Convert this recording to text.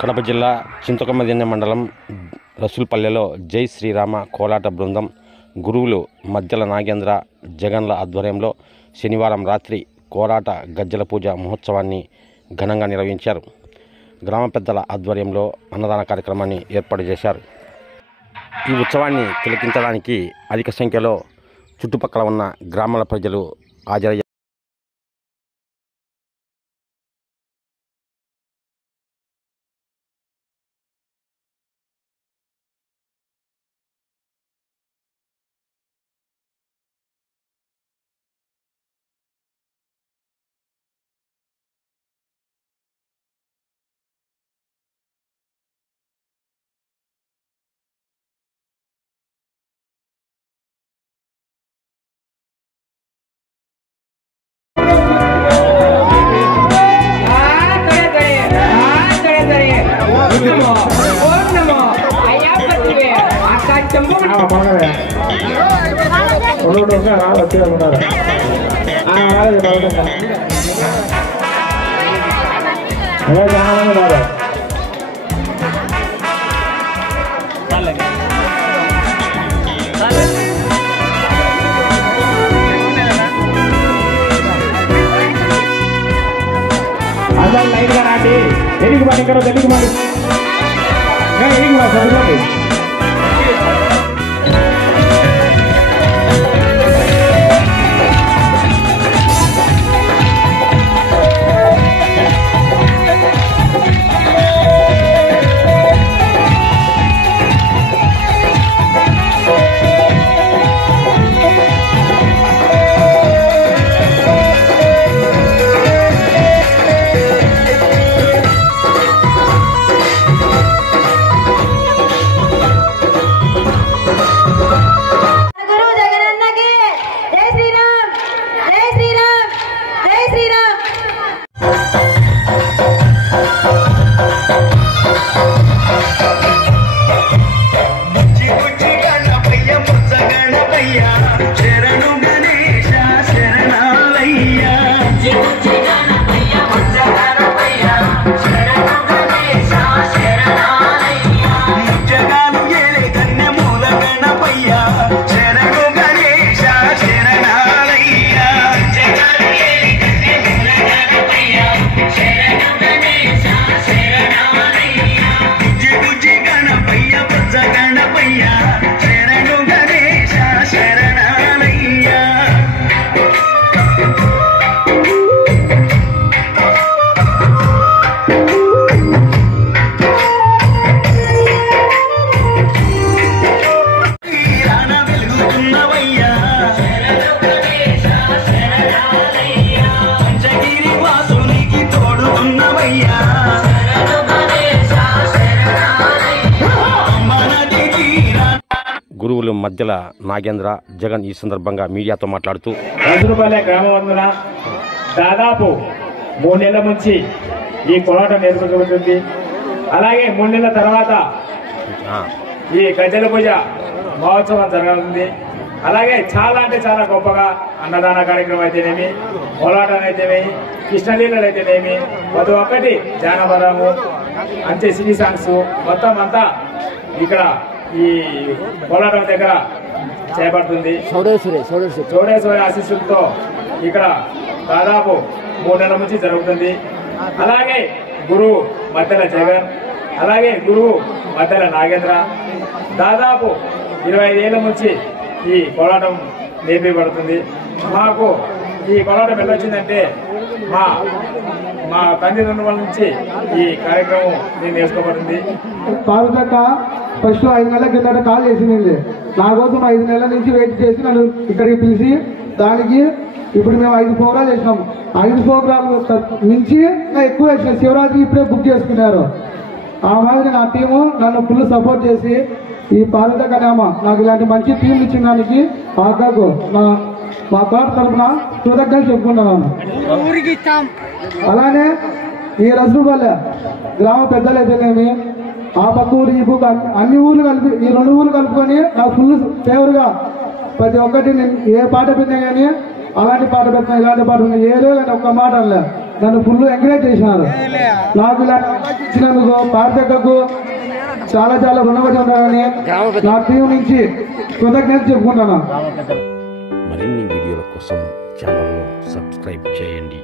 కడప జిల్లా చింతకొమ్మదిన్నె మండలం రసూల్పల్లెలో జై శ్రీరామ కోలాట బృందం గురువులు మధ్యల నాగేంద్ర జగన్ల ఆధ్వర్యంలో శనివారం రాత్రి కోలాట గజ్జల పూజ మహోత్సవాన్ని ఘనంగా నిర్వహించారు. గ్రామ పెద్దల ఆధ్వర్యంలో అన్నదాన కార్యక్రమాన్ని ఏర్పాటు చేశారు. ఈ ఉత్సవాన్ని తిలకించడానికి అధిక సంఖ్యలో చుట్టుపక్కల ఉన్న గ్రామాల ప్రజలు హాజరయ్యారు. అందరూ లైన్గా రాండి. ఎదిగి మరి ఇక్కడ ఎదిగి మరి ఎదిగి మరి చదవండి. గురువులు మధ్యల నాగేంద్ర జగన్ ఈ సందర్భంగా మీడియాతో మాట్లాడుతూ రసూల్పల్లె గ్రామవంతున దాదాపు 3 నెలల నుంచి ఈ కోలాటం నేర్చుకుంటుంది. అలాగే 3 నెలల తర్వాత ఈ గజ్జల పూజ మహోత్సవం జరగనుంది. అలాగే చాలా అంటే చాలా గొప్పగా అన్నదాన కార్యక్రమం అయితేనేమి, కోలాటం అయితేనేమి, కృష్ణలీలలు అయితేనేమి, ప్రతి ఒక్కటి జానపదము అంతే సినీ సాంగ్స్ మొత్తం అంతా ఇక్కడ ఈ కోలాటం దగ్గర చేపడుతుంది. చౌడేశ్వరి ఆశీస్సులతో ఇక్కడ దాదాపు 3 నెలల నుంచి జరుగుతుంది. అలాగే గురువు మధ్యల జగన్, అలాగే గురువు మధ్యల నాగేంద్ర దాదాపు 25 ఏళ్ళ నుంచి ఈ కోలాటం నేర్పబడుతుంది. మాకు ఈ కోలాటం వెళ్ళొచ్చిందంటే మా తల్లిదండ్రుల నుంచి ఈ కార్యక్రమం నేను నేర్చుకోబడింది. పార్వతక్క ఫస్ట్ 5 నెలల కిందట కాల్ చేసింది. నా కోసం 5 నెలల నుంచి వెయిట్ చేసి నన్ను ఇక్కడికి పిలిచి దానికి ఇప్పుడు మేము 5 ప్రోగ్రాలు చేసినాం. 5 ప్రోగ్రాలు నుంచి ఎక్కువ వేసినాం. శివరాత్రి ఇప్పుడే బుక్ చేసుకున్నారు. ఆ మాదిరి నా టీము నన్ను ఫుల్ సపోర్ట్ చేసి ఈ పార్వతక్క నాకు ఇలాంటి మంచి టీం ఇచ్చిన దానికి ఆ అక్కకు మా తోట తరఫున కృతజ్ఞతలు చెప్పుకుంటున్నాను. అలానే ఈ రసూల్పల్లె గ్రామ పెద్దలు అయితేనేమి, ఆ పక్క ఊరు ఈ బుక్ అన్ని ఊర్లు కలిపి ఈ 2 ఊర్లు కలుపుకొని నాకు ఫుల్ ఫేవర్గా ప్రతి ఒక్కటి నేను ఏ పాట పెట్టినా కానీ అలాంటి పాట పెడుతున్నా ఇలాంటి పాట పెడుతున్నా ఏ రోజు అని ఒక్క మాట అనలే. నన్ను ఫుల్ ఎంకరేజ్ చేసినారు. నాకు ఇలా ఇచ్చినందుకు పార్థకు చాలా చాలా రుణపడి ఉంటానని నా టీం నుంచి కృతజ్ఞత చెప్పుకుంటున్నాను. మరిన్ని వీడియోల కోసం ఛానల్ను సబ్స్క్రైబ్ చేయండి.